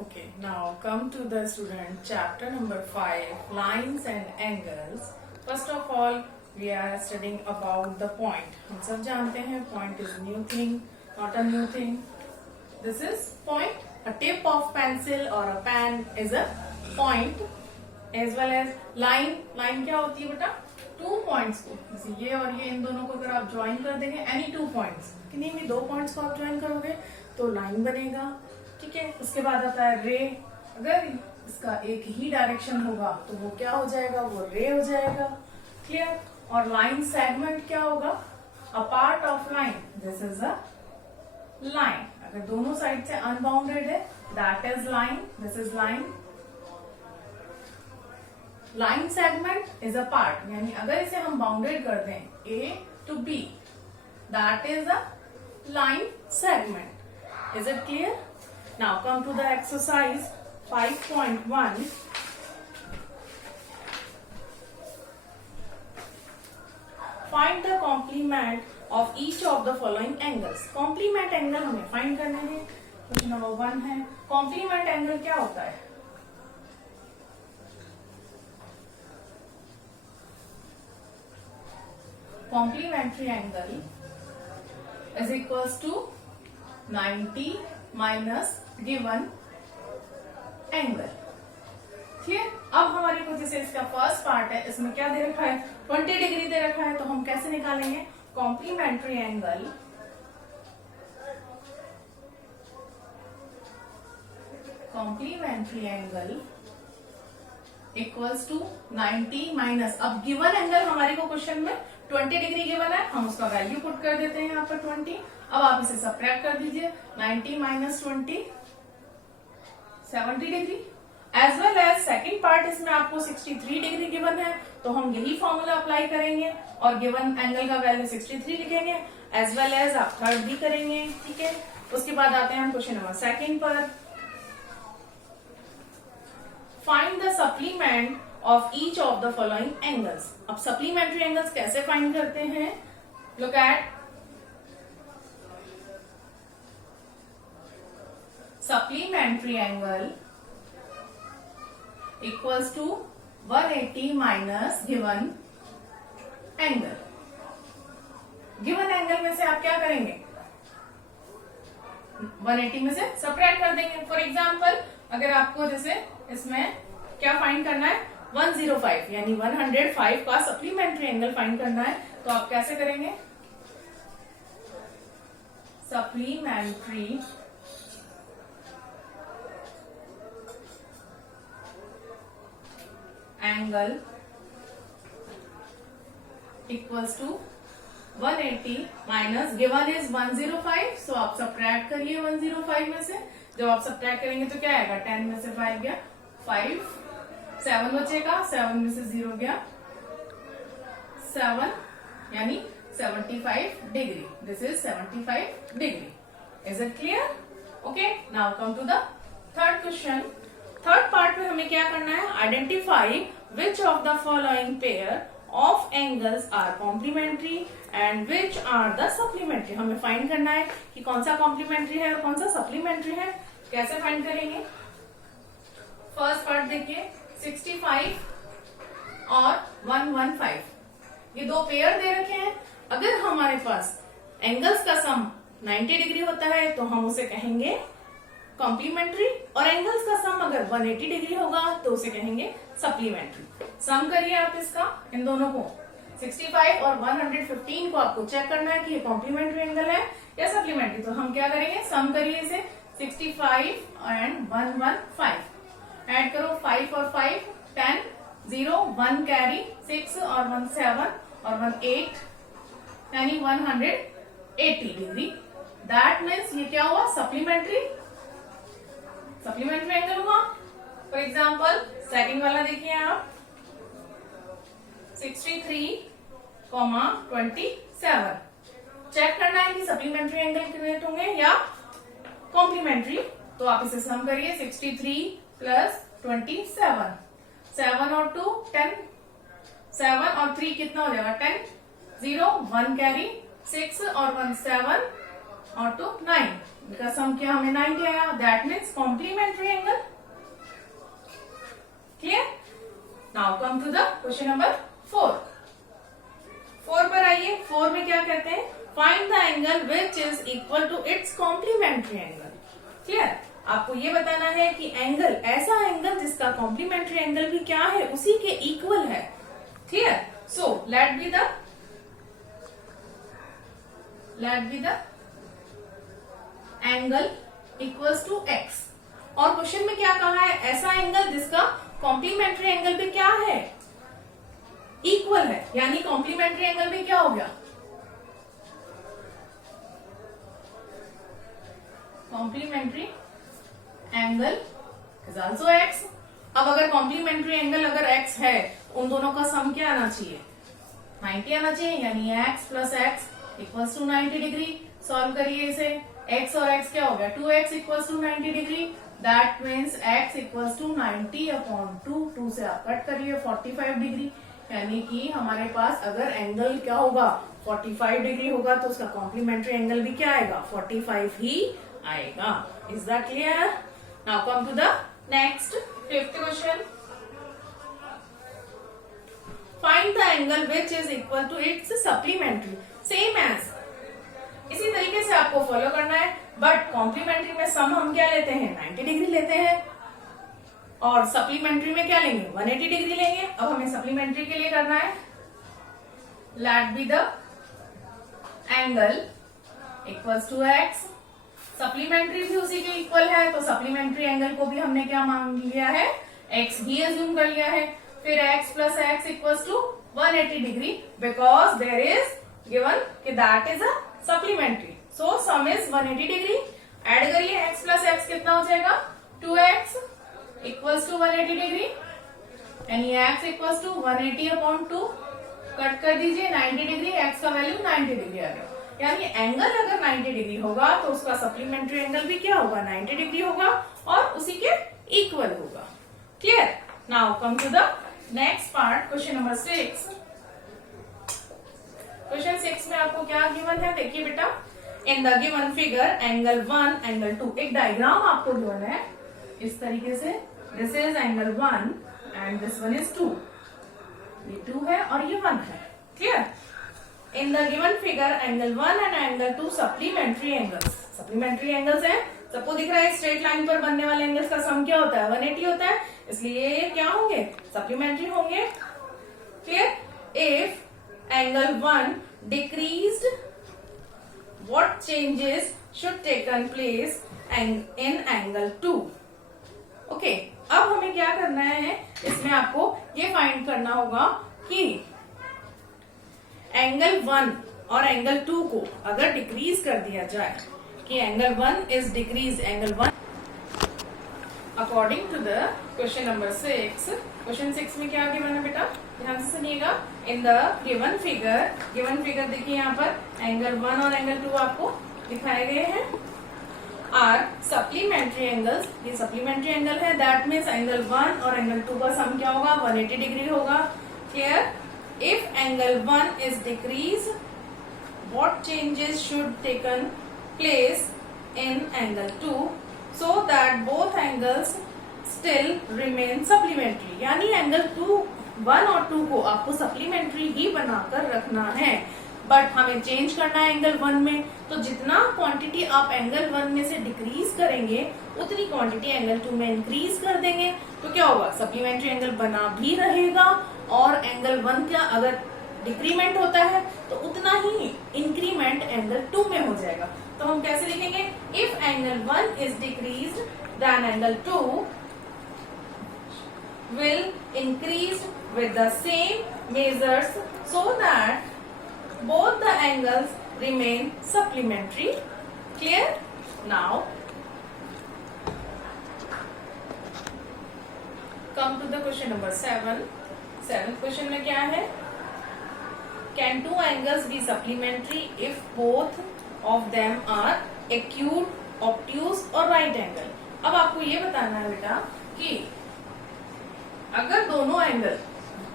Okay, now come to the student chapter number 5, lines and angles. First of all, we are studying about the point. हम सब जानते हैं point is new thing, not a new thing. This is point. A tip of pencil or a pen is a point, as well as line. Line क्या होती है बेटा? 2 points को, जैसे ये और ये, इन दोनों को अगर आप ज्वाइन कर देंगे, any 2 points, किन्हीं भी 2 points को आप ज्वाइन करोगे तो लाइन बनेगा. ठीक है. उसके बाद आता है रे. अगर इसका एक ही डायरेक्शन होगा तो वो क्या हो जाएगा? वो रे हो जाएगा. क्लियर. और लाइन सेगमेंट क्या होगा? A part of line. This is a line. अगर दोनों साइड से अनबाउंडेड है, that is line. This is line. Line segment is a part, यानी अगर इसे हम बाउंडेड कर दें A to B, that is a line segment. Is it clear? Now come to the exercise 5.1. Find the complement of each of the following angles. Complement angle हमें find करने हैं. Question number 1 है. Complement angle क्या होता है? Complementary angle is equals to 90 minus given angle. Clear. अब हमारे को जैसे इसका फर्स्ट पार्ट है, इसमें क्या दे रखा है? 20 डिग्री दे रखा है. तो हम कैसे निकालेंगे? Complementary angle equals to 90 minus, अब गिवन एंगल हमारे को क्वेश्चन में 20 डिग्री गिवन है, हम उसका वैल्यू पुट कर देते हैं यहाँ पर 20. अब आप इसे सब्ट्रैक्ट कर दीजिए. 90 minus 20 70 degree. As well as second part, इसमें आपको 63 डिग्री गिवन है, तो हम यही फॉर्मूला अप्लाई करेंगे और गिवन एंगल का वैल्यू 63 लिखेंगे. एज वेल एज आप थर्ड भी करेंगे. ठीक है. उसके बाद आते हैं हम क्वेश्चन नंबर 2 पर. Find the supplement of each of the following angles. अब सप्लीमेंट्री एंगल्स कैसे फाइंड करते हैं? Look at supplementary angle equals to 180 minus given angle. given angle में से आप क्या करेंगे? 180 में से सब्ट्रैक्ट कर देंगे. फॉर एग्जाम्पल, अगर आपको जैसे इसमें क्या फाइंड करना है? 105 यानी 105 का सप्लीमेंट्री एंगल फाइंड करना है, तो आप कैसे करेंगे? Supplementary angle equals to 180 minus given is 105. So आप सब्ट्रैक्ट करिए 105 में से. जब आप सब्ट्रैक्ट करेंगे तो क्या आएगा? 10 में से 5 गया 5, 7 बचेगा, 7 में से 0 गया 7, यानी 75 degree. This is 75 degree. Is it clear? Okay. Now come to the third question. Third part में हमें क्या करना है? Identify which of the following pair of angles are complementary and which are the supplementary. हमें find करना है कि कौन सा कॉम्प्लीमेंट्री है और कौन सा सप्लीमेंट्री है. कैसे फाइंड करेंगे? फर्स्ट पार्ट देखिए, 65 और 115, ये दो पेयर दे रखे हैं. अगर हमारे पास एंगल्स का सम 90 डिग्री होता है तो हम उसे कहेंगे कॉम्प्लीमेंट्री, और एंगल्स का सम अगर 180 डिग्री होगा तो उसे कहेंगे सप्लीमेंट्री. सम करिए आप इसका, इन दोनों को. 65 और 115 को आपको चेक करना है कि ये कॉम्प्लीमेंट्री एंगल है या सप्लीमेंट्री. तो हम क्या करेंगे? सम करिए इसे. 65 एंड 115 ऐड करो. 5 और 5 10, 0 1 कैरी, 6 और 1 7 और 1 8, यानी 180 डिग्री. दैट मीन्स ये क्या हुआ? सप्लीमेंट्री एंगल हुआ. फॉर एग्जाम्पल सेकेंड वाला देखिए आप, 63, 27. चेक करना है कि सप्लीमेंट्री एंगल क्रिएट होंगे या कॉम्प्लीमेंट्री. तो आप इसे सम करिए. 63 प्लस 27, 7 और 2 10, 7 और 3 कितना हो जाएगा? 10, 0 1 कैरी, 6 और 1 7, और 2 9, इनका सम क्या हमें 90 आया, that means complementary angle. Clear? Now come to the question number 4 पर आइए। 4 में क्या कहते हैं, find the angle which is equal to its complementary angle. Clear? आपको ये बताना है कि एंगल, ऐसा एंगल जिसका कॉम्प्लीमेंट्री एंगल भी क्या है, उसी के इक्वल है। Clear? So let be the angle equals to x. और क्वेश्चन में क्या कहा है, ऐसा एंगल जिसका कॉम्प्लीमेंट्री एंगल भी क्या है, इक्वल है, यानी कॉम्प्लीमेंट्री एंगल भी क्या हो गया, complementary angle is also x. अब अगर कॉम्प्लीमेंट्री एंगल अगर एक्स है, उन दोनों का सम क्या आना चाहिए, 90 आना चाहिए, यानी x plus x equals to 90 degree. Solve करिए इसे, एक्स और एक्स क्या हो गया, 2x equals to 90 degree, that means x equals to 90 upon 2 से आप कट करिए 45 डिग्री, यानी कि हमारे पास अगर एंगल क्या होगा 45 डिग्री होगा तो उसका कॉम्प्लीमेंट्री एंगल भी क्या आएगा, 45 ही आएगा। Is that clear? Now come to the next 5th question. Find the angle which is equal to its supplementary. Same as, इसी तरीके से आपको फॉलो करना है, बट कॉम्प्लीमेंट्री में सम हम क्या लेते हैं, 90 डिग्री लेते हैं, और सप्लीमेंट्री में क्या लेंगे, 180 डिग्री लेंगे। अब हमें सप्लीमेंट्री के लिए करना है, let be the angle equals to x. Supplementary भी उसी के इक्वल है, तो सप्लीमेंट्री एंगल को भी हमने क्या मान लिया है, एक्स ही एज्यूम कर लिया है। फिर x plus x equals to 180 degree, because there is given कि that is a supplementary, so sum is 180 degree. Add करिए, x प्लस एक्स कितना हो जाएगा, 2x इक्वल्स टू 180 डिग्री, यानी x equals to 180 upon 2, cut कर दीजिए 90 degree, x का value 90 degree आ गया। यानी एंगल अगर 90 डिग्री होगा तो उसका सप्लीमेंट्री एंगल भी क्या होगा, 90 डिग्री होगा और उसी के इक्वल होगा। Clear? Now come to the next part, question number 6। Question 6 में आपको क्या गिवन है, देखिए बेटा, in the given figure angle 1 angle 2, एक डायग्राम आपको गिवन है इस तरीके से, this is angle 1 and this one is 2, ये 2 है और ये 1 है। Clear? In the given figure angle 1 and angle 2 supplementary angles, supplementary angles है, सबको दिख रहा है स्ट्रेट लाइन पर बनने वाले एंगल्स का सम क्या होता है, 180 होता है, इसलिए ये क्या होंगे, सप्लीमेंट्री होंगे। Clear? If angle 1 decreased, what changes should taken place in angle 2? Okay, अब हमें क्या करना है, इसमें आपको ये फाइंड करना होगा कि एंगल 1 और एंगल 2 को अगर डिक्रीज कर दिया जाए, कि angle 1 is decrease, angle 1 according to the question number 6। Question 6 में क्या गिवन है बेटा, ध्यान से सुनिएगा। इन द गिवन फिगर देखिए यहाँ पर एंगल 1 और एंगल 2 आपको दिखाए गए हैं, आर सप्लीमेंट्री एंगल्स, ये सप्लीमेंट्री एंगल है, दैट मीन्स एंगल 1 और एंगल 2 का सम क्या होगा, 180 डिग्री होगा। Clear? If angle 1 is decrease, what changes should taken place in angle 2 so that both angles still remain supplementary, यानी एंगल 1 और 2 को आपको सप्लीमेंट्री ही बनाकर रखना है, बट हमें चेंज करना है एंगल 1 में, तो जितना क्वांटिटी आप एंगल 1 में से डिक्रीज करेंगे उतनी क्वांटिटी एंगल 2 में इंक्रीज कर देंगे, तो क्या होगा, सप्लीमेंट्री एंगल बना भी रहेगा, और एंगल 1 का अगर डिक्रीमेंट होता है तो उतना ही इंक्रीमेंट एंगल 2 में हो जाएगा। तो हम कैसे लिखेंगे, if angle 1 is decrease then angle 2 will increase with the same measures so that both the angles remain supplementary. Clear? Now come to the question number 7. 7th question में क्या है, can two angles be supplementary if both of them are acute, obtuse और right angle? अब आपको ये बताना है बेटा कि अगर दोनों एंगल,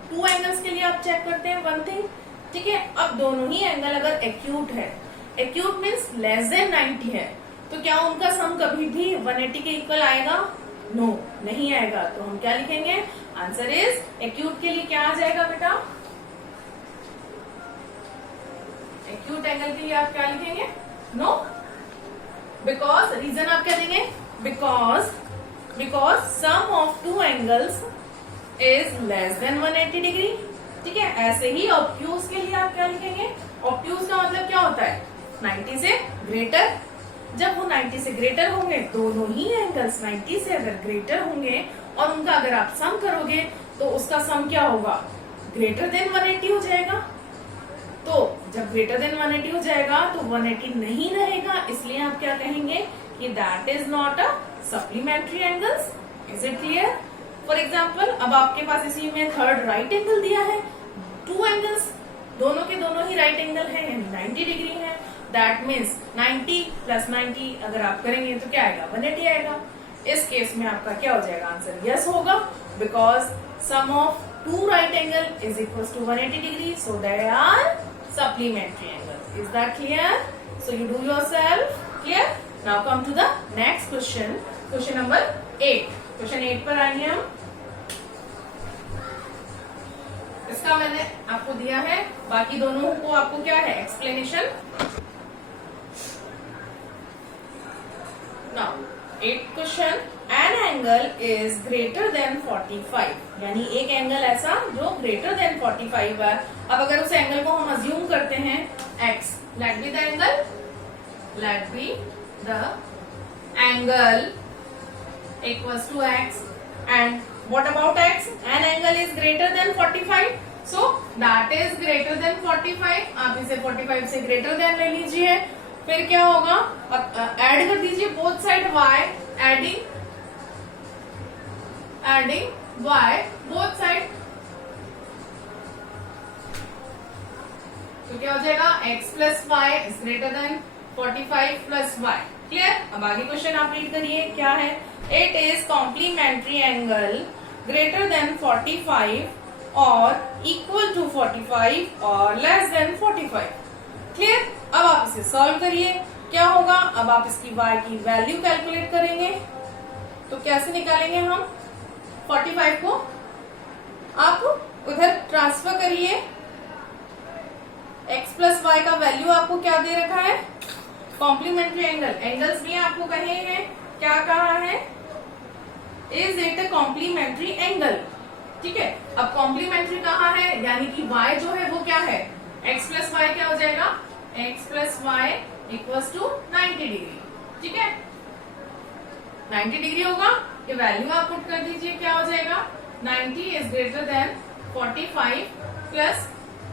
2 एंगल्स के लिए आप चेक करते हैं वन थिंग, ठीक है, अब दोनों ही एंगल अगर एक्यूट है, एक्यूट मीन्स लेस देन 90 है, तो क्या उनका सम कभी भी 180 के इक्वल आएगा? नो, नहीं आएगा। तो हम क्या लिखेंगे? आंसर इज एक्यूट के लिए क्या आ जाएगा बेटा? एक्यूट एंगल के लिए आप क्या लिखेंगे? नो, बिकॉज रीजन आप क्या देंगे? Because sum of two angles is less than 180 degree. ठीक है, ऐसे ही ऑब्ट्यूज के लिए आप क्या लिखेंगे? ऑब्ट्यूज का मतलब क्या होता है? 90 से ग्रेटर। जब वो 90 से ग्रेटर होंगे, दोनों ही एंगल्स 90 से अगर ग्रेटर होंगे और उनका अगर आप सम करोगे तो उसका सम क्या होगा? ग्रेटर देन 180 हो जाएगा। तो जब ग्रेटर देन 180 हो जाएगा तो 180 नहीं रहेगा, इसलिए आप क्या कहेंगे कि that is not a supplementary angles. Is it clear? For example, अब आपके पास इसी में थर्ड राइट एंगल दिया है, टू एंगल्स, दोनों के दोनों ही राइट एंगल है, यानी 90 डिग्री है। दैट मीन्स 90 प्लस 90 अगर आप करेंगे तो क्या आएगा? 180 आएगा। इस केस में आपका क्या हो जाएगा? आंसर यस होगा, because sum of two right angle is equal to 180 degree, so they are supplementary angles. Is that clear? So you do yourself. Clear? Now come to the next question. Question number 8. Question 8 पर आएंगे हम। इसका मैंने आपको दिया है, बाकी दोनों को आपको क्या है? Explanation. Now 8th question. An angle is greater than 45. यानी एक एंगल ऐसा जो ग्रेटर देन 45 है। अब अगर उस एंगल को हम अज्यूम करते हैं x, let be the angle equals to x, and what about x? An angle is greater than 45, so that is greater than 45। आप इसे 45 से ग्रेटर देन ले लीजिए, फिर क्या होगा? ऐड कर दीजिए both side y, adding y both side, तो क्या हो जाएगा? x plus y is greater than 45 plus y। Clear? अब आगे क्वेश्चन आप रीड करिए, क्या है? It is complementary angle greater than 45 और इक्वल टू 45 और लेस देन 45। क्लियर? अब आप इसे सॉल्व करिए, क्या होगा? अब आप इसकी y की वैल्यू कैलकुलेट करेंगे, तो कैसे निकालेंगे हम? 45 को आप उधर ट्रांसफर करिए, x प्लस वाई का वैल्यू आपको क्या दे रखा है? कॉम्प्लीमेंट्री एंगल, एंगल्स भी आपको कहे हैं, क्या कहा है? Is it a complementary angle. ठीक है, अब कॉम्प्लीमेंट्री कहा है, यानी कि y जो है वो क्या है? x प्लस वाई क्या हो जाएगा? x plus y equals to 90 degree. ठीक है, 90 डिग्री होगा, ये वैल्यू आप पुट कर दीजिए, क्या हो जाएगा? 90 is greater than 45 plus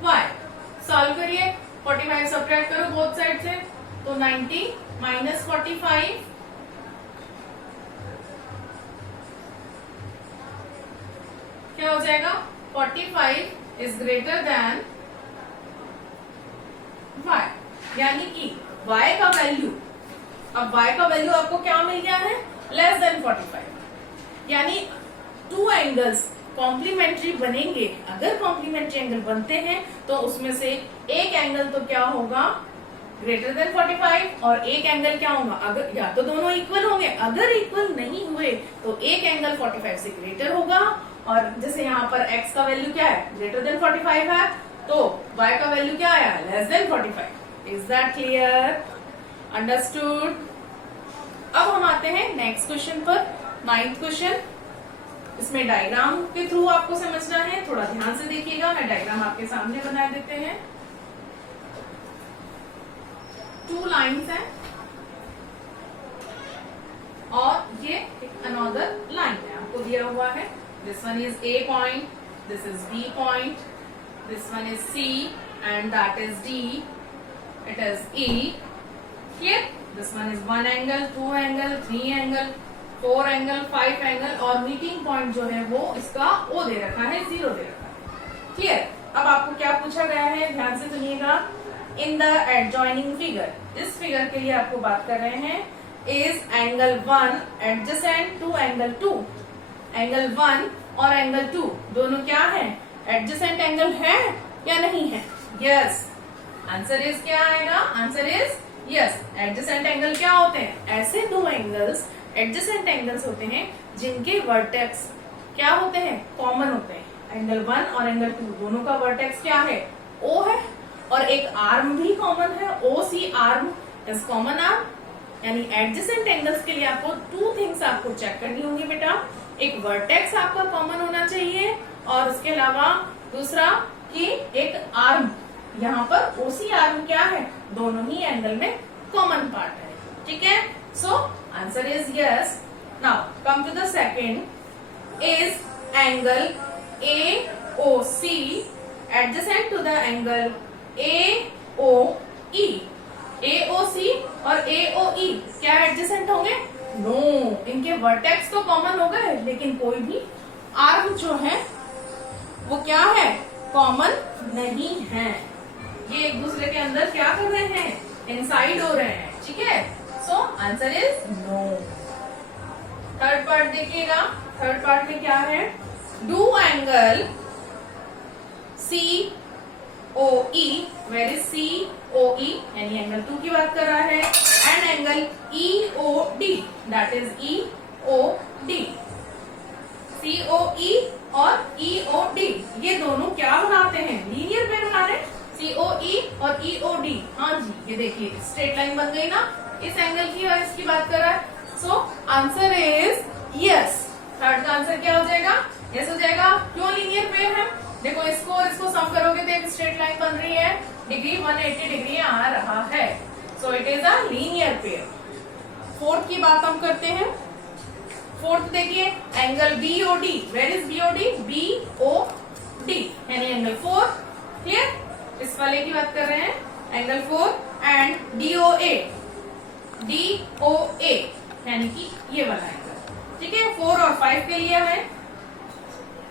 y। Solve करिए, 45 सब्ट्रैक्ट करो बोथ साइड से, तो 90 माइनस 45 क्या हो जाएगा? 45 इज ग्रेटर देन y, यानी कि y का वैल्यू, अब y का वैल्यू आपको क्या मिल गया है? Less than 45। यानी टू एंगल्स कॉम्प्लीमेंट्री बनेंगे, अगर कॉम्प्लीमेंट्री एंगल बनते हैं तो उसमें से एक एंगल तो क्या होगा? ग्रेटर देन 45, और एक एंगल क्या होगा? अगर या तो दोनों इक्वल होंगे, अगर इक्वल नहीं हुए तो एक एंगल 45 से ग्रेटर होगा, और जैसे यहाँ पर x का वैल्यू क्या है? ग्रेटर देन 45 है, तो y का वैल्यू क्या आया? Less than 45। Is that clear? Understood? अब हम आते हैं नेक्स्ट क्वेश्चन पर, 9th क्वेश्चन। इसमें डायग्राम के थ्रू आपको समझना है, थोड़ा ध्यान से देखिएगा, मैं डायग्राम आपके सामने बना देते हैं। 2 लाइन्स हैं और ये एक अनदर लाइन है, आपको दिया हुआ है। This one is A point, this is B point, this one is C and that is D, it is E. Clear? This one is 1 angle, 2 angle, 3 angle, 4 angle, 5 angle, और meeting point जो है वो इसका O दे रखा है, 0 दे रखा है। Clear? अब आपको क्या पूछा गया है, ध्यान से सुनिएगा। इन द एडजॉइनिंग फिगर, इस फिगर के लिए आपको बात कर रहे हैं, is angle 1 adjacent to angle 2। Angle 1 और एंगल 2 दोनों क्या है? एडजेसेंट एंगल है या नहीं है? यस, आंसर इज क्या आएगा? Answer is yes. Adjacent angle क्या होते हैं? ऐसे दो एंगल्स एडजेसेंट एंगल्स होते हैं जिनके वर्टेक्स क्या होते हैं? कॉमन होते हैं। एंगल 1 और एंगल 2 दोनों का वर्टेक्स क्या है? O है, और एक आर्म भी कॉमन है, OC arm is common arm. यानी एडजेसेंट एंगल्स के लिए आपको 2 थिंग्स आपको चेक करनी होंगी बेटा। एक वर्टेक्स आपका कॉमन होना चाहिए, और उसके अलावा दूसरा कि एक आर्म, यहाँ पर OC आर्म क्या है? दोनों ही एंगल में कॉमन पार्ट है। ठीक है, so answer is yes. Now come to the second. Is angle AOC adjacent to the angle AOE? AOC और AOE क्या एडजेसेंट होंगे? नो, इनके वर्टेक्स तो कॉमन हो गए, लेकिन कोई भी आर्म जो है वो क्या है? कॉमन नहीं है। ये एक दूसरे के अंदर क्या कर रहे हैं? इनसाइड हो रहे हैं। ठीक है, so answer is no. Third part देखिएगा। थर्ड पार्ट में क्या है? Do angle COE, where is COE? यानी एंगल 2 की बात कर रहा है, and angle EOD, that is EOD। COE और EOD ये दोनों क्या बनाते हैं? लीनियर पेयर बना रहे हैं। COE और EOD, हाँ जी, ये देखिए स्ट्रेट लाइन बन गई ना, इस एंगल की और इसकी बात कर रहा है। So answer is yes. Third का आंसर क्या हो जाएगा? यस हो जाएगा। क्यों लीनियर पेयर है? देखो इसको और इसको सम करोगे तो एक स्ट्रेट लाइन बन रही है, डिग्री 180 डिग्री आ रहा है। So it is a linear pair. Fourth की बात हम करते हैं। फोर्थ देखिए, angle BOD, where is BOD? BOD यानी एंगल 4। क्लियर? इस वाले की बात कर रहे हैं, एंगल 4, एंड DOA, DOA यानी कि ये वाला एंगल। ठीक है, 4 और 5 के लिए हमें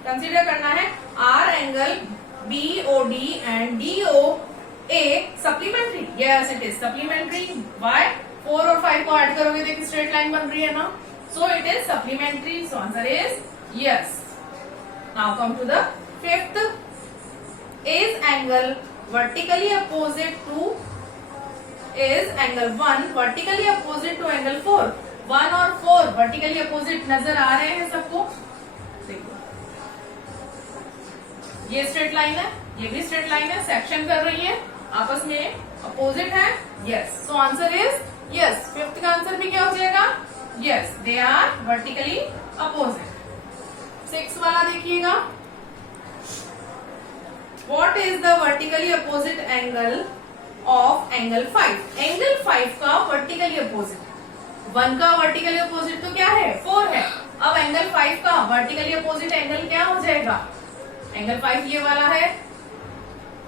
कंसीडर करना है R angle BOD and DOA supplementary. Yes it is supplementary. Why? 4 और 5 को ऐड करोगे तो एक स्ट्रेट लाइन बन रही है ना, so it is supplementary. So answer is yes. Now come to the fifth. Is angle vertically opposite to, is angle 1 vertically opposite to angle 4? 1 और 4 वर्टिकली अपोजिट नजर आ रहे हैं सबको? देखो ये स्ट्रेट लाइन है, ये भी स्ट्रेट लाइन है, सेक्शन कर रही है, आपस में अपोजिट है। Yes, so answer is yes. Fifth का आंसर भी क्या हो जाएगा? Yes, they are vertically opposite. 6 वाला देखिएगा। What is the vertically opposite angle of angle 5? Angle 5 का वर्टिकली अपोजिट, 1 का वर्टिकली अपोजिट तो क्या है? 4 है। अब एंगल 5 का वर्टिकली अपोजिट एंगल क्या हो जाएगा? एंगल 5 ये वाला है।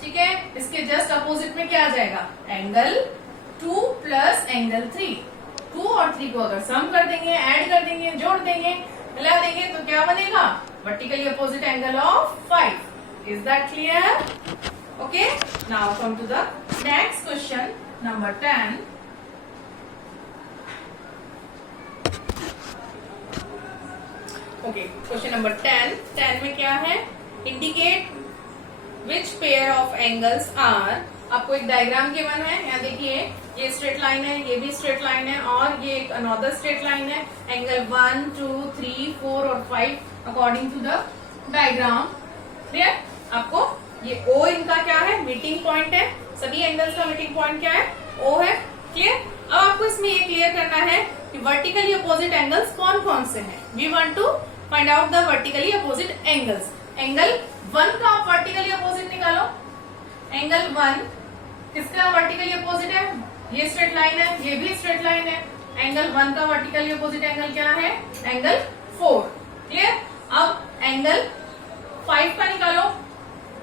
ठीक है, इसके जस्ट अपोजिट में क्या आ जाएगा? Angle 2 plus angle 3। 2 और 3 को अगर सम कर देंगे, ऐड कर देंगे, जोड़ देंगे, मिला देंगे तो क्या बनेगा? Vertically opposite angle of 5। Is that clear? Okay, now come to the next question number 10। Okay, question number 10 में क्या है? Indicate which pair of angles are. आपको एक डायग्राम गिवन है, यहाँ देखिए ये स्ट्रेट लाइन है, ये भी स्ट्रेट लाइन है, और ये एक अनदर स्ट्रेट लाइन है। एंगल 1, 2, 3, 4 और 5 according to the diagram. Clear? आपको ये O इनका क्या है? मीटिंग पॉइंट है। सभी एंगल्स का मीटिंग पॉइंट क्या है? O है। क्लियर? अब आपको इसमें ये क्लियर करना है कि वर्टिकली अपोजिट एंगल्स कौन कौन से हैं। We want to find out the vertically opposite angles. Angle 1 का वर्टिकली अपोजिट निकालो। एंगल 1 किसका वर्टिकली अपोजिट है? ये स्ट्रेट लाइन है, ये भी स्ट्रेट लाइन है। एंगल 1 का वर्टिकली अपोजिट एंगल क्या है? एंगल 4। क्लियर? अब एंगल 5 का निकालो।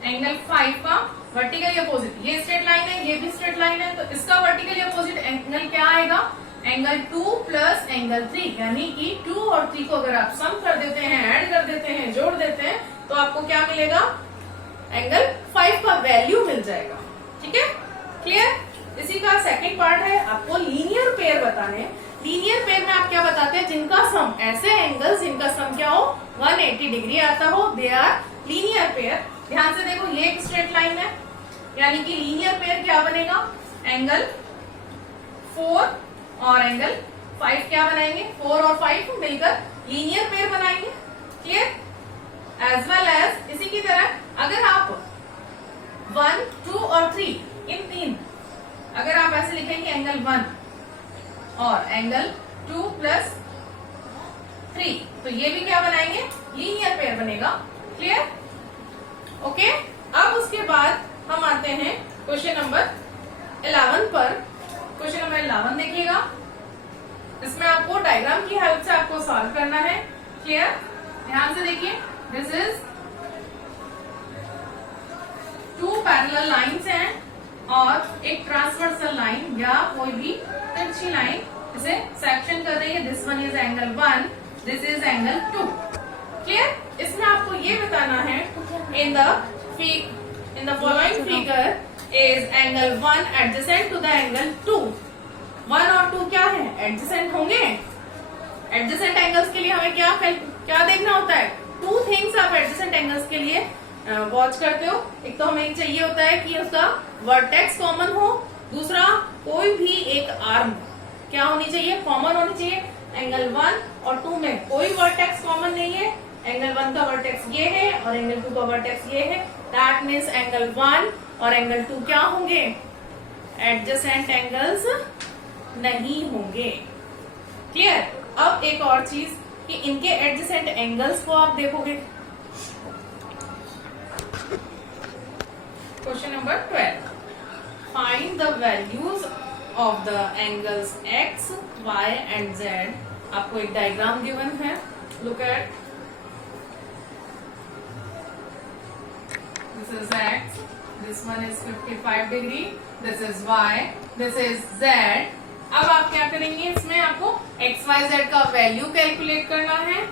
एंगल 5 का वर्टिकली अपोजिट, ये स्ट्रेट लाइन है, ये भी स्ट्रेट लाइन है, तो इसका वर्टिकली अपोजिट एंगल क्या आएगा? एंगल 2 प्लस एंगल 3, यानी कि 2 और 3 को अगर आप सम कर देते हैं, ऐड कर देते हैं, जोड़ देते हैं, तो आपको क्या मिलेगा? एंगल 5 का वैल्यू मिल जाएगा। ठीक है, क्लियर? इसी का सेकंड पार्ट है आपको लीनियर पेयर बताने। लीनियर पेयर में आप क्या बताते हैं? जिनका सम, ऐसे एंगल्स जिनका सम क्या हो? 180 डिग्री आता हो, दे आर लीनियर पेयर। ध्यान से देखो, ये एक स्ट्रेट लाइन है, यानी कि लीनियर पेयर क्या बनेगा, एंगल 4 और एंगल 5 क्या बनाएंगे, 4 और 5 मिलकर लीनियर पेयर बनाएंगे। क्लियर? एज वेल एज इसी की तरह अगर आप 1, 2 और 3 इन तीन अगर आप ऐसे लिखेंगे एंगल 1 और एंगल 2 प्लस 3 तो ये भी क्या बनाएंगे, लीनियर पेयर बनेगा। क्लियर? ओके। अब उसके बाद हम आते हैं क्वेश्चन नंबर 11 पर। क्वेश्चन नंबर 11 देखिएगा, इसमें आपको डायग्राम की हेल्प से आपको सॉल्व करना है। क्लियर? ध्यान से देखिए, दिस इज 2 पैरेलल लाइंस हैं और एक ट्रांसवर्सल लाइन या कोई भी तिरछी लाइन इसे सेक्शन कर रही है। This one is angle 1, this is angle 2। Clear? इसमें आपको ये बताना है in the following figure is angle 1 adjacent to the angle 2। 1 और 2 क्या है, एडजेसेंट होंगे। एडजेसेंट एंगल्स के लिए हमें क्या देखना होता है, 2 थिंग्स आप एडजेसेंट एंगल्स के लिए वॉच करते हो। एक तो हमें चाहिए होता है कि उसका वर्टेक्स कॉमन हो, दूसरा कोई भी एक आर्म क्या होनी चाहिए, कॉमन होनी चाहिए। एंगल 1 और 2 में कोई वर्टेक्स कॉमन नहीं है। एंगल 1 का वर्टेक्स ये है और एंगल 2 का वर्टेक्स ये है। दैट मीन्स एंगल 1 और एंगल 2 क्या होंगे, एडजेसेंट एंगल्स नहीं होंगे। क्लियर? अब एक और चीज कि इनके एडजेसेंट एंगल्स को आप देखोगे। Question number 12, find the values of the angles x, y and z। आपको एक डायग्राम गिवन है, look at, this is x, this one is 55 degree, this is y, this is z। अब आप क्या करेंगे, इसमें आपको x, y, z का वैल्यू कैलकुलेट करना है।